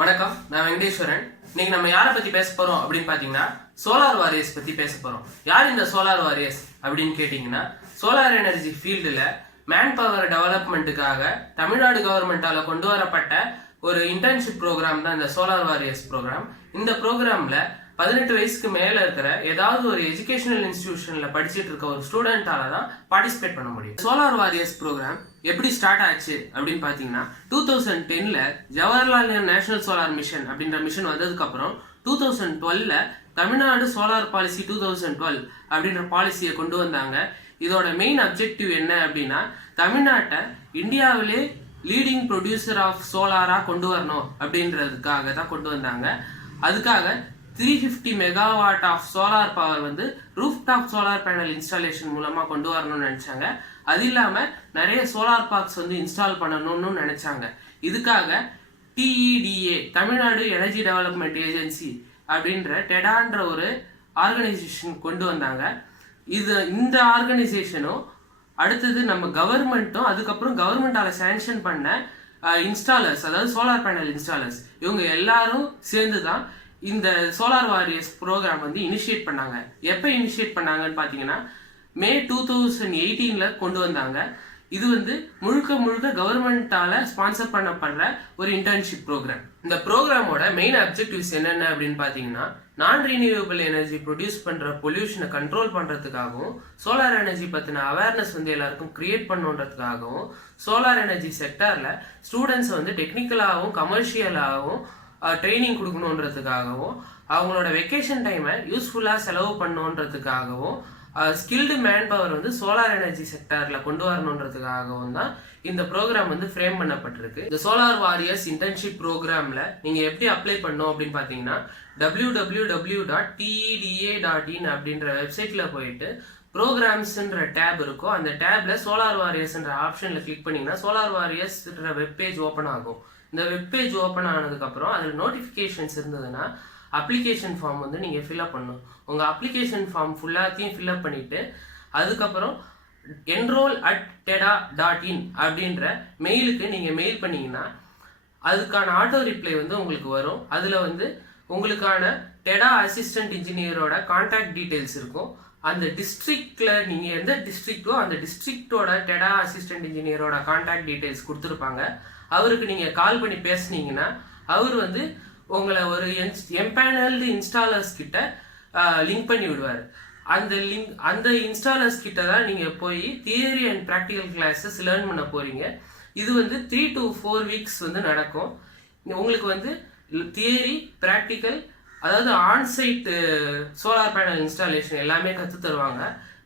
வணக்கம், நான் வெங்கடேஸ்வரன். இன்னைக்கு நம்ம யாரை பத்தி பேச போறோம் அப்படின்னு பாத்தீங்கன்னா சோலார் வாரியர்ஸ் பத்தி பேச போறோம். யார் இந்த சோலார் வாரியர்ஸ் அப்படின்னு கேட்டீங்கன்னா, சோலார் எனர்ஜி ஃபீல்டுல மேன் பவர் டெவலப்மெண்ட்டுக்காக தமிழ்நாடு கவர்மெண்டால கொண்டு வரப்பட்ட ஒரு இன்டர்ன்ஷிப் ப்ரோக்ராம் தான் இந்த சோலார் வாரியர்ஸ் ப்ரோக்ராம். இந்த ப்ரோக்ராம்ல 18 வயசுக்கு மேல இருக்கிற ஏதாவது ஒரு எஜுகேஷனல் இன்ஸ்டிடியூஷன்ல படிச்சுட்டு இருக்க ஒரு ஸ்டூடெண்டால தான் பார்ட்டிசிபேட் பண்ண முடியும். சோலார் வாரியர்ஸ் ப்ரோக்ராம் எப்படி ஸ்டார்ட் ஆச்சு அப்படின்னு பாத்தீங்கன்னா, 2010ல Jawaharlal Nehru national solar mission அப்படின்ற மிஷன் வந்ததுக்கு அப்புறம் 2012ல தமிழ்நாடு சோலார் பாலிசி 2012 அப்படின்ற பாலிசியை கொண்டு வந்தாங்க. இதோட மெயின் அப்ஜெக்டிவ் என்ன அப்படின்னா, தமிழ்நாட்டை இந்தியாவிலே லீடிங் ப்ரொடியூசர் ஆஃப் சோலாரா கொண்டு வரணும் அப்படின்றதுக்காக தான் கொண்டு வந்தாங்க. அதுக்காக 350 மெகாவாட் ஆஃப் சோலார் பவர் வந்து ரூஃப்டாப் சோலார் பேனல் இன்ஸ்டாலேஷன் மூலமா கொண்டு வரணும்னு நினைச்சாங்க. அது இல்லாம நிறைய சோலார் பார்க்ஸ் வந்து இன்ஸ்டால் பண்ணணும்னு நினைச்சாங்க. இதுக்காக TEDA Tamil Nadu energy development agency அப்படின்ற டெடான்ற ஒரு ஆர்கனைசேஷன் கொண்டு வந்தாங்க. இந்த ஆர்கனைசேஷனும் அடுத்தது நம்ம கவர்மெண்ட்டும் அதுக்கப்புறம் கவர்மெண்டால சாங்ஷன் பண்ண இன்ஸ்டாலர்ஸ், அதாவது சோலார் பேனல் இன்ஸ்டாலர்ஸ், இவங்க எல்லாரும் சேர்ந்து தான் இந்த சோலார் வாரியர்ஸ் ப்ரோக்ராம் வந்து இனிஷியேட் பண்ணாங்க. எப்போ இனிஷியேட் பண்ணாங்கன்னு பார்த்தீங்கன்னா, மே 2018ல கொண்டு வந்தாங்க. இது வந்து முழுக்க கவர்மெண்டால ஸ்பான்சர் பண்ணப்படுற ஒரு இன்டர்ன்ஷிப் ப்ரோக்ராம். இந்த ப்ரோக்ராமோட மெயின் அப்ஜெக்டிவ்ஸ் என்னென்ன அப்படின்னு பார்த்தீங்கன்னா, நான் ரீனியூவபிள் எனர்ஜி ப்ரொடியூஸ் பண்ற பொல்யூஷனை கண்ட்ரோல் பண்றதுக்காகவும், சோலார் எனர்ஜி பத்தின அவேர்னஸ் வந்து எல்லாருக்கும் கிரியேட் பண்ணுன்றதுக்காகவும், சோலார் எனர்ஜி செக்டர்ல ஸ்டூடெண்ட்ஸ் வந்து டெக்னிக்கலாகவும் கமர்ஷியலாகவும் ட்ரைனிங் கொடுக்கணுன்றதுக்காகவும், அவங்களோட வெக்கேஷன் டைமை யூஸ்ஃபுல்லாக செலவு பண்ணணுன்றதுக்காகவும், ஸ்கில்டு மேன் பவர் வந்து சோலார் எனர்ஜி செக்டர்ல கொண்டு வரணுன்றதுக்காகவும் தான் இந்த ப்ரோக்ராம் வந்து ஃப்ரேம் பண்ணப்பட்டிருக்கு. இந்த சோலார் வாரியர்ஸ் இன்டர்ன்ஷிப் ப்ரோக்ராம்ல நீங்க எப்படி அப்ளை பண்ணணும் அப்படின்னு பாத்தீங்கன்னா, www.teda.in அப்படின்ற வெப்சைட்ல போயிட்டு ப்ரோக்ராம்ஸ்ன்ற டேப் இருக்கும். அந்த டேப்ல சோலார் வாரியர்ஸ்ன்ற ஆப்ஷன்ல கிளிக் பண்ணீங்கன்னா சோலார் வாரியர்ஸ்ன்ற வெப்பேஜ் ஓப்பன் ஆகும். இந்த வெப்பேஜ் ஓப்பன் ஆனதுக்கப்புறம் அதில் நோட்டிஃபிகேஷன்ஸ் இருந்ததுன்னா அப்ளிகேஷன் ஃபார்ம் வந்து நீங்கள் ஃபில்அப் பண்ணணும். உங்கள் அப்ளிகேஷன் ஃபார்ம் ஃபுல்லாத்தையும் ஃபில்அப் பண்ணிவிட்டு அதுக்கப்புறம் enroll@teda.in அப்படின்ற மெயிலுக்கு நீங்கள் மெயில் பண்ணிங்கன்னா அதுக்கான ஆட்டோ ரிப்ளை வந்து உங்களுக்கு வரும். அதில் வந்து உங்களுக்கான டெடா அசிஸ்டன்ட் இன்ஜினியரோட கான்டாக்ட் டீட்டெயில்ஸ் இருக்கும். அந்த டிஸ்ட்ரிக்ட்ல நீங்கள் எந்த டிஸ்ட்ரிக்டோ அந்த டிஸ்ட்ரிக்டோட டெடா அசிஸ்டன்ட் இன்ஜினியரோட கான்டாக்ட் டீட்டெயில்ஸ் கொடுத்துருப்பாங்க. அவருக்கு நீங்கள் கால் பண்ணி பேசுனீங்கன்னா அவர் வந்து உங்களை ஒரு எம்பேனல்டு இன்ஸ்டாலர்ஸ் கிட்ட லிங்க் பண்ணி விடுவார். அந்த இன்ஸ்டாலர்ஸ் கிட்ட தான் நீங்கள் போய் theory and practical classes learn பண்ண போகிறீங்க. இது வந்து 3 to 4 வீக்ஸ் வந்து நடக்கும். உங்களுக்கு வந்து தியரி, ப்ராக்டிக்கல், அதாவது ஆன்சைட் சோலார் பேனல் இன்ஸ்டாலேஷன் எல்லாமே கற்று தருவாங்க.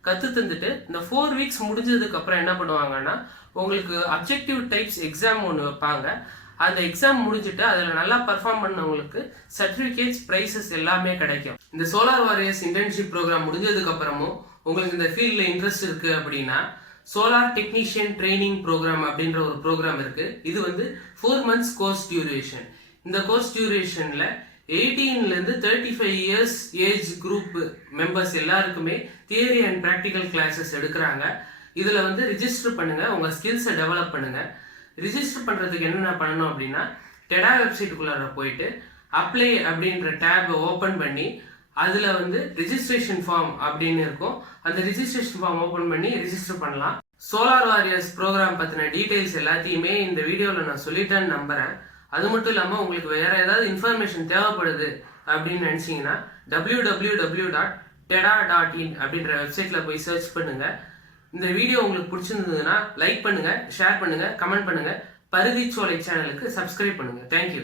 கற்று தந்துட்டு இந்த 4 வீக்ஸ் முடிஞ்சதுக்கு அப்புறம் என்ன பண்ணுவாங்கன்னா, உங்களுக்கு அப்ஜெக்டிவ் டைப்ஸ் எக்ஸாம் ஒன்று வைப்பாங்க. அந்த எக்ஸாம் முடிஞ்சுட்டு அதில் நல்லா பர்ஃபார்ம் பண்ணவங்களுக்கு சர்டிஃபிகேட்ஸ், ப்ரைஸஸ் எல்லாமே கிடைக்கும். இந்த சோலார் வாரியர்ஸ் இன்டர்ன்ஷிப் ப்ரோக்ராம் முடிஞ்சதுக்கு அப்புறமும் உங்களுக்கு இந்த ஃபீல்டில் இன்ட்ரெஸ்ட் இருக்கு அப்படின்னா, சோலார் டெக்னீஷியன் ட்ரைனிங் ப்ரோக்ராம் அப்படின்ற ஒரு ப்ரோக்ராம் இருக்கு. இது வந்து 4 months கோர்ஸ் டியூரேஷன். இந்த கோர்ஸ் டியூரேஷன்ல 18லேருந்து 35 இயர்ஸ் ஏஜ் குரூப் மெம்பர்ஸ் எல்லாருக்குமே தியரி அண்ட் ப்ராக்டிக்கல் கிளாஸஸ் எடுக்கிறாங்க. இதில் வந்து ரிஜிஸ்டர் பண்ணுங்க, உங்கள் ஸ்கில்ஸை டெவலப் பண்ணுங்க. ரிஜிஸ்டர் பண்ணுறதுக்கு என்னென்ன பண்ணணும் அப்படின்னா, டெடா வெப்சைட்டுக்குள்ளார போயிட்டு அப்ளை அப்படின்ற டேபை ஓப்பன் பண்ணி அதில் வந்து ரிஜிஸ்ட்ரேஷன் ஃபார்ம் அப்படின்னு இருக்கும். அந்த ரிஜிஸ்ட்ரேஷன் ஃபார்ம் ஓப்பன் பண்ணி ரிஜிஸ்டர் பண்ணலாம். சோலார் வாரியர்ஸ் ப்ரோக்ராம் பற்றின டீட்டெயில்ஸ் எல்லாத்தையுமே இந்த வீடியோவில் நான் சொல்லிட்டேன்னு நம்புகிறேன். அது மட்டும் இல்லாமல் உங்களுக்கு வேறு ஏதாவது இன்ஃபர்மேஷன் தேவைப்படுது அப்படின்னு நினச்சிங்கன்னா www.teda.in அப்படின்ற வெப்சைட்டில் போய் சர்ச் பண்ணுங்கள். இந்த வீடியோ உங்களுக்கு பிடிச்சிருந்ததுன்னா லைக் பண்ணுங்கள், ஷேர் பண்ணுங்கள், கமெண்ட் பண்ணுங்கள். பருதிச்சோலை சேனலுக்கு சப்ஸ்கிரைப் பண்ணுங்கள். தேங்க்யூ.